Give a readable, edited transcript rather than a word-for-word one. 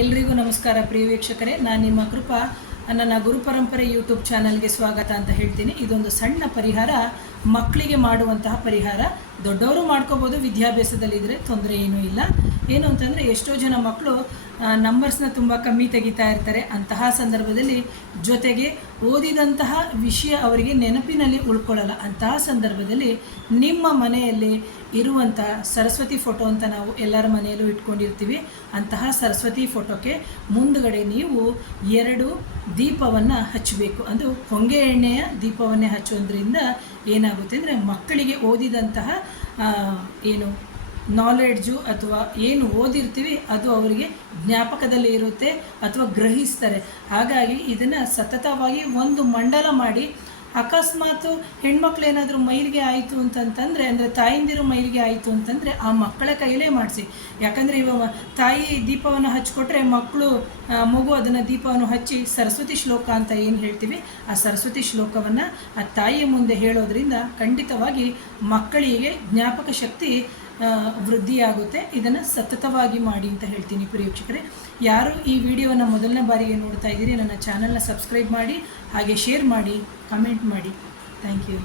ಎಲ್ರಿಗೂ ನಮಸ್ಕಾರ ಪ್ರಿಯ ವೀಕ್ಷಕರೇ, ನಾನು ನಿಮ್ಮ ಕೃಪಾ. ನನ್ನ ಗುರುಪರಂಪರೆ ಯೂಟ್ಯೂಬ್ ಚಾನಲ್ಗೆ ಸ್ವಾಗತ ಅಂತ ಹೇಳ್ತೀನಿ. ಇದೊಂದು ಸಣ್ಣ ಪರಿಹಾರ, ಮಕ್ಕಳಿಗೆ ಮಾಡುವಂತಹ ಪರಿಹಾರ. ದೊಡ್ಡವರು ಮಾಡ್ಕೋಬೋದು, ವಿದ್ಯಾಭ್ಯಾಸದಲ್ಲಿದ್ದರೆ ತೊಂದರೆ ಏನೂ ಇಲ್ಲ. ಏನು ಅಂತಂದರೆ, ಎಷ್ಟೋ ಜನ ಮಕ್ಕಳು ನಂಬರ್ಸ್ನ ತುಂಬ ಕಮ್ಮಿ ತೆಗಿತಾ ಇರ್ತಾರೆ. ಅಂತಹ ಸಂದರ್ಭದಲ್ಲಿ ಜೊತೆಗೆ ಓದಿದಂತಹ ವಿಷಯ ಅವರಿಗೆ ನೆನಪಿನಲ್ಲಿ ಉಳ್ಕೊಳ್ಳಲ್ಲ. ಅಂತಹ ಸಂದರ್ಭದಲ್ಲಿ ನಿಮ್ಮ ಮನೆಯಲ್ಲಿ ಇರುವಂಥ ಸರಸ್ವತಿ ಫೋಟೋ ಅಂತ ನಾವು ಎಲ್ಲರ ಮನೆಯಲ್ಲೂ ಇಟ್ಕೊಂಡಿರ್ತೀವಿ. ಅಂತಹ ಸರಸ್ವತಿ ಫೋಟೋಕ್ಕೆ ಮುಂದುಗಡೆ ನೀವು 2 ದೀಪವನ್ನು ಹಚ್ಚಬೇಕು. ಅದು ಹೊಂಗೆ ಎಣ್ಣೆಯ ದೀಪವನ್ನೇ ಹಚ್ಚೋದ್ರಿಂದ ಏನಾಗುತ್ತೆ ಅಂದರೆ, ಮಕ್ಕಳಿಗೆ ಓದಿದಂತಹ ನಾಲೆಡ್ಜು ಅಥವಾ ಏನು ಓದಿರ್ತೀವಿ ಅದು ಅವರಿಗೆ ಜ್ಞಾಪಕದಲ್ಲಿ ಇರುತ್ತೆ ಅಥವಾ ಗ್ರಹಿಸ್ತಾರೆ. ಹಾಗಾಗಿ ಇದನ್ನು ಸತತವಾಗಿ ಒಂದು ಮಂಡಲ ಮಾಡಿ, ಅಕಸ್ಮಾತು ಹೆಣ್ಮಕ್ಳು ಏನಾದರೂ ಮೈಲಿಗೆ ಆಯಿತು ಅಂತಂತಂದರೆ, ಅಂದರೆ ತಾಯಿಂದಿರು ಮೈಲಿಗೆ ಆಯಿತು ಅಂತಂದರೆ ಆ ಮಕ್ಕಳ ಕೈಲೇ ಮಾಡಿಸಿ. ಯಾಕಂದರೆ ಇವಾಗ ತಾಯಿ ದೀಪವನ್ನು ಹಚ್ಚಿಕೊಟ್ರೆ ಮಗು ಅದನ್ನು ದೀಪವನ್ನು ಹಚ್ಚಿ ಸರಸ್ವತಿ ಶ್ಲೋಕ ಅಂತ ಏನು ಹೇಳ್ತೀವಿ, ಆ ಸರಸ್ವತಿ ಶ್ಲೋಕವನ್ನು ಆ ತಾಯಿಯ ಮುಂದೆ ಹೇಳೋದ್ರಿಂದ ಖಂಡಿತವಾಗಿ ಮಕ್ಕಳಿಗೆ ಜ್ಞಾಪಕ ಶಕ್ತಿ ವೃದ್ಧಿಯಾಗುತ್ತೆ. ಇದನ್ನು ಸತತವಾಗಿ ಮಾಡಿ ಅಂತ ಹೇಳ್ತೀನಿ. ಪ್ರಿಯ ಯಾರು ಈ ವಿಡಿಯೋವನ್ನು ಮೊದಲನೇ ಬಾರಿಗೆ ನೋಡ್ತಾ ಇದ್ದೀರಿ, ನನ್ನ ಚಾನಲ್ನ ಸಬ್ಸ್ಕ್ರೈಬ್ ಮಾಡಿ, ಹಾಗೆ ಶೇರ್ ಮಾಡಿ, ಕಮೆಂಟ್ ಮಾಡಿ. Thank you.